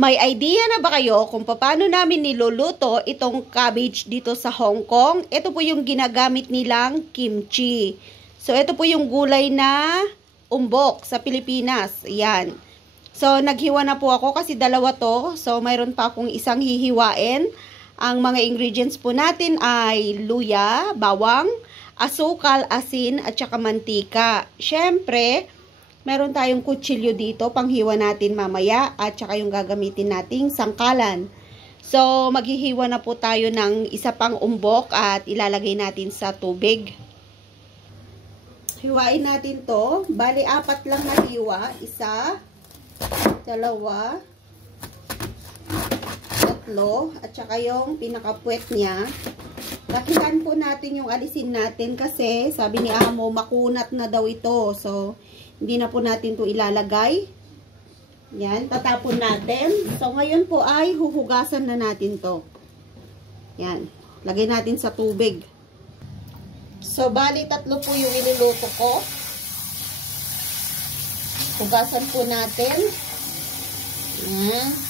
May idea na ba kayo kung paano namin niluluto itong cabbage dito sa Hong Kong? Ito po yung ginagamit nilang kimchi. So, ito po yung gulay na umbok sa Pilipinas. Yan. So, naghiwa na po ako kasi dalawa to. So, mayroon pa akong isang hihiwain. Ang mga ingredients po natin ay luya, bawang, asukal, asin, at saka mantika. Siyempre, meron tayong kutsilyo dito, panghiwa natin mamaya, at saka yung gagamitin nating sangkalan. So, maghihiwa na po tayo ng isa pang umbok at ilalagay natin sa tubig. Hiwain natin to. Bali, 4 lang na hiwa. 1, 2, 3, at saka yung pinakapuwet niya. Lakihan po natin yung alisin natin kasi sabi ni Amo, makunat na daw ito. So, hindi na po natin to ilalagay. Yan, tatapon natin. So, ngayon po ay huhugasan na natin to. Yan, lagay natin sa tubig. So, bali 3 po yung iluluto ko. Hugasan po natin. Yan.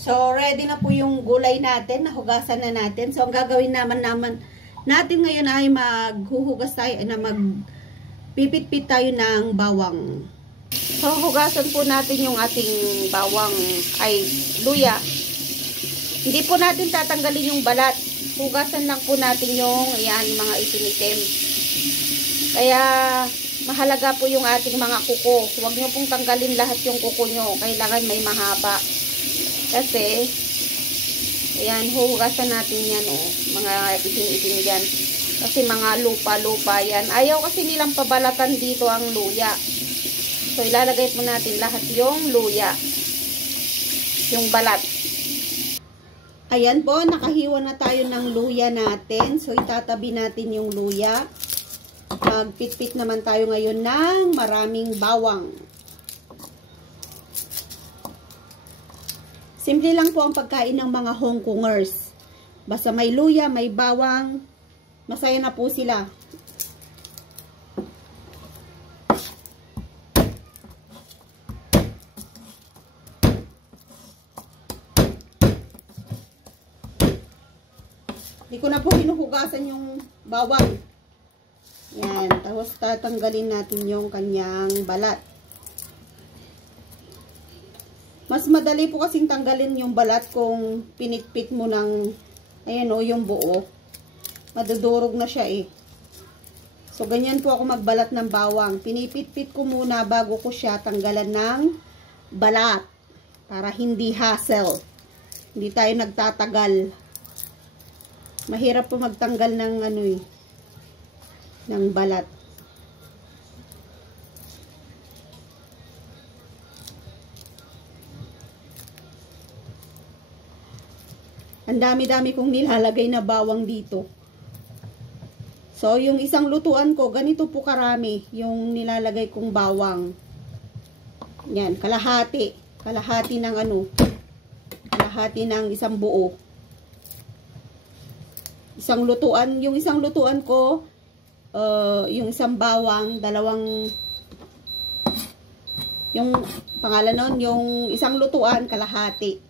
So, ready na po yung gulay natin. Nahugasan na natin. So, ang gagawin naman natin ngayon ay maghuhugas tayo na magpipit-pit tayo ng bawang. So, hugasan po natin yung ating bawang ay luya. Hindi po natin tatanggalin yung balat. Hugasan lang po natin yung ayan, mga itim-itim. Kaya, mahalaga po yung ating mga kuko. Huwag nyo pong tanggalin lahat yung kuko nyo. Kailangan may mahaba. Kasi, ayan, huhugasan natin yan, oh. Mga itim-itim dyan. Kasi mga lupa-lupa yan. Ayaw kasi nilang pabalatan dito ang luya. So, ilalagay po natin lahat yung luya. Yung balat. Ayan po, nakahiwa na tayo ng luya natin. So, itatabi natin yung luya. Magpit-pit naman tayo ngayon ng maraming bawang. Simple lang po ang pagkain ng mga Hong Kongers. Basta may luya, may bawang, masaya na po sila. Hindi ko na po hinuhugasan yung bawang. Yan, tapos tatanggalin natin yung kanyang balat. Mas madali po kasing tanggalin yung balat kung pinitpit mo ng, ayan o, yung buo. Madudurog na siya eh. So, ganyan po ako magbalat ng bawang. Pinipit-pit ko muna bago ko siya tanggalan ng balat. Para hindi hassle. Hindi tayo nagtatagal. Mahirap po magtanggal ng ano eh, ng balat. Ang dami-dami kong nilalagay na bawang dito. So, yung isang lutuan ko, ganito po karami yung nilalagay kong bawang. Yan, kalahati. Kalahati ng ano, kalahati ng isang buo. Isang lutuan, yung isang lutuan ko, yung isang bawang, yung pangalan nun, yung isang lutuan, kalahati.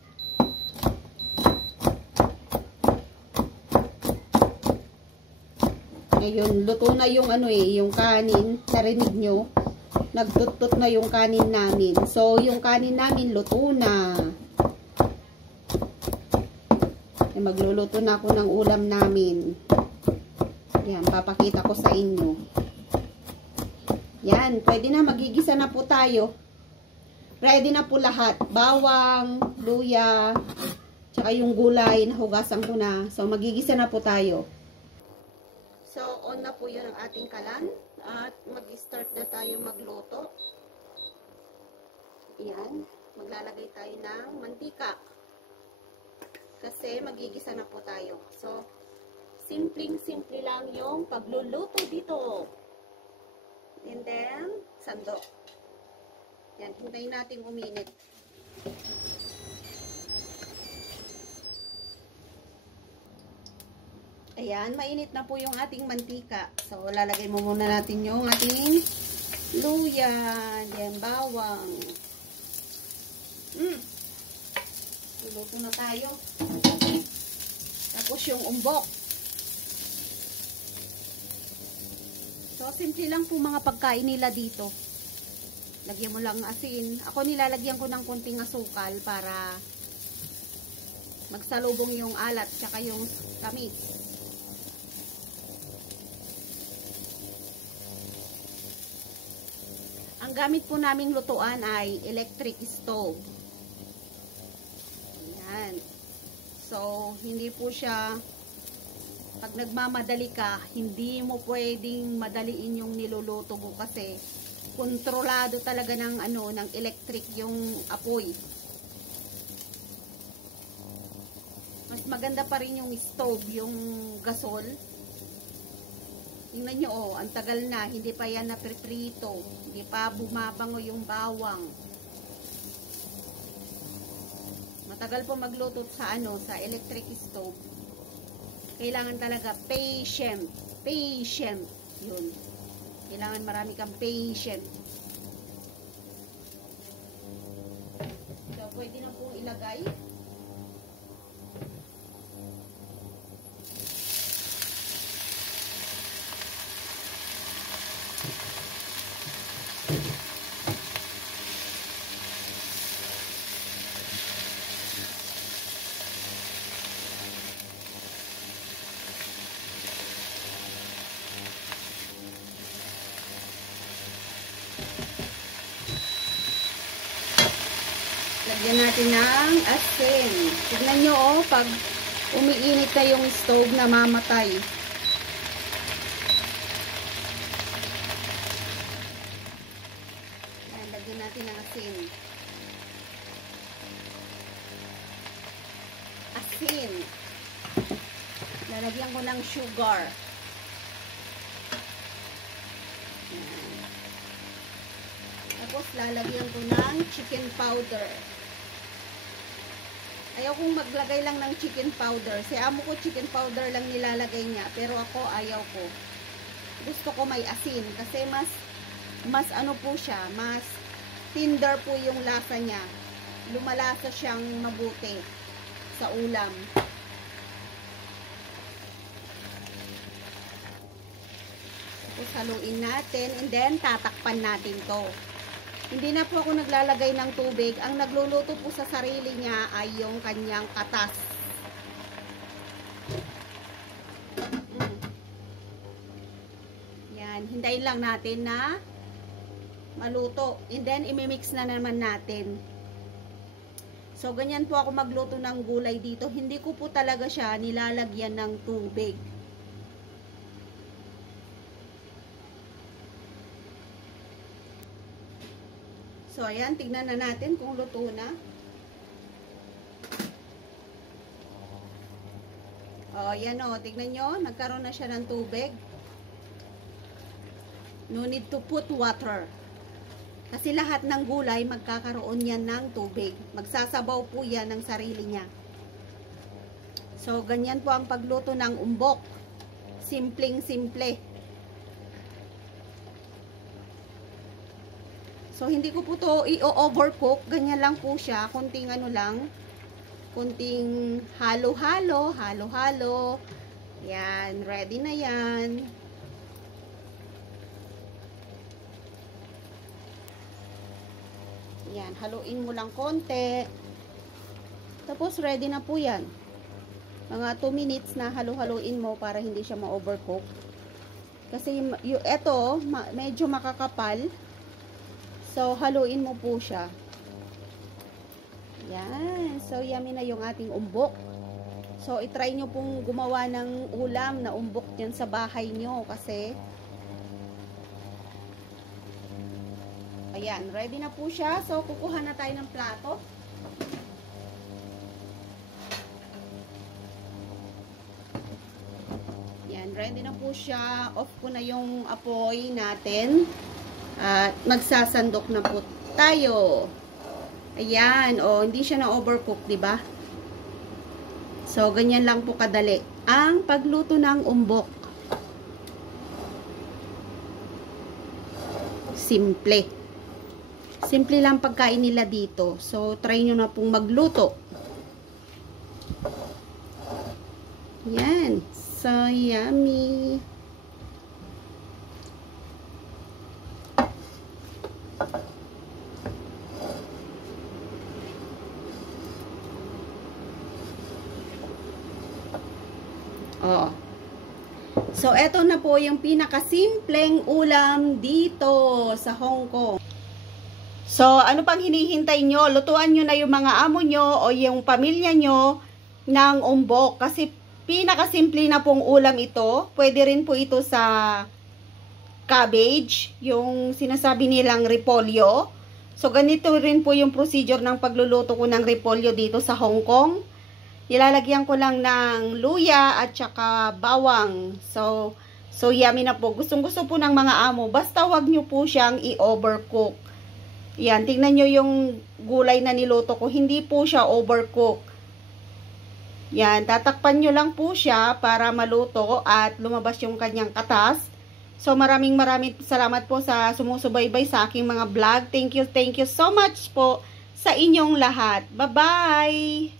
Ngayon, luto na yung ano yung kanin, narinig nyo, nagtutut na yung kanin namin. So, yung kanin namin, luto na. Magluluto na ako ng ulam namin. Yan, papakita ko sa inyo. Yan, pwede na, magigisa na po tayo. Ready na po lahat. Bawang, luya, tsaka yung gulay, nahugasan ko na. So, magigisa na po tayo. So, on na po yun ang ating kalan. At mag-start na tayo magluto. Yan, maglalagay tayo ng mantika. Kasi magigisa na po tayo. So, simpleng-simple lang yung pagluluto dito. And then, sandok. Yan, hintayin natin uminit. Ayan, mainit na po yung ating mantika. So, lalagay mo muna natin yung ating luya. Yan, bawang. Luluto na tayo. Tapos yung umbok. So, simple lang po mga pagkain nila dito. Lagyan mo lang asin. Ako nilalagyan ko ng konting asukal para magsalubong yung alat tsaka yung tamis. Ang gamit po naming lutuan ay electric stove. Ayan. So, hindi po siya, pag nagmamadali ka, hindi mo pwedeng madaliin yung niluluto mo kasi kontrolado talaga ng ano, ng electric yung apoy. Mas maganda pa rin yung stove, yung gasol. Tingnan nyo, oh, ang tagal na, hindi pa yan napriprito, hindi pa bumabango yung bawang. Matagal po magluto sa ano, sa electric stove. Kailangan talaga patient. Patient. Yun. Kailangan marami kang patient. So, pwede na pong ilagay. Lagyan natin ng asin. Tignan nyo, oh, pag umiinit na yung stove, namamatay. Ayan, lagyan natin ng asin. Asin. Lalagyan ko ng sugar. Ayan. Tapos, lalagyan ko ng chicken powder. Ayaw kong maglagay lang ng chicken powder. Si amo ko chicken powder lang nilalagay niya. Pero ako ayaw ko. Gusto ko may asin. Kasi mas ano po siya. Mas tender po yung lasa niya. Lumalasa siyang mabuti sa ulam. Tapos haluin natin. And then tatakpan natin to. Hindi na po ako naglalagay ng tubig. Ang nagluluto po sa sarili niya ay yung kanyang katas. Yan. Hintayin lang natin na maluto. And then, imimix na naman natin. So, ganyan po ako magluto ng gulay dito. Hindi ko po talaga siya nilalagyan ng tubig. So, ayan, tignan na natin kung luto na. O, yan o. Tignan nyo. Nagkaroon na siya ng tubig. No need to put water. Kasi lahat ng gulay, magkakaroon yan ng tubig. Magsasabaw po yan ng sarili niya. So, ganyan po ang pagluto ng umbok. Simpleng-simple. So, hindi ko po to i-overcook. Ganyan lang po siya. Kunting ano lang. Kunting halo-halo. Halo-halo. Yan. Ready na yan. Yan. Haluin mo lang konti. Tapos, ready na po yan. Mga 2 minutes na halu-haluin mo para hindi siya ma-overcook. Kasi, eto, medyo makakapal. So, haluin mo po siya. Yan. So, yummy na yung ating umbok. So, itry nyo pong gumawa ng ulam na umbok dyan sa bahay nyo. Kasi, ayan, ready na po siya. So, kukuha na tayo ng plato. Yan, ready na po siya. Off ko na yung apoy natin. At magsasandok na po tayo. Ayan, oh, hindi siya na-overcook, di ba? So, ganyan lang po kadali ang pagluto ng umbok. Simple. Simple lang pagkain nila dito. So, try nyo na pong magluto. Yan. So, yummy. Oh. So, eto na po yung pinakasimpleng ulam dito sa Hong Kong. So, ano pang hinihintay nyo? Lutuan nyo na yung mga amo nyo o yung pamilya nyo ng umbok. Kasi pinakasimple na pong ulam ito. Pwede rin po ito sa cabbage, yung sinasabi nilang repolyo. So, ganito rin po yung procedure ng pagluluto ko ng repolyo dito sa Hong Kong. Ilalagyan ko lang ng luya at saka bawang. So yummy na po. Gustong-gusto po ng mga amo. Basta wag nyo po siyang i-overcook. Yan, tingnan nyo yung gulay na niluto ko. Hindi po siya overcook. Yan, tatakpan nyo lang po siya para maluto at lumabas yung kanyang katas. So maraming salamat po sa sumusubaybay sa aking mga vlog. Thank you so much po sa inyong lahat. Bye-bye!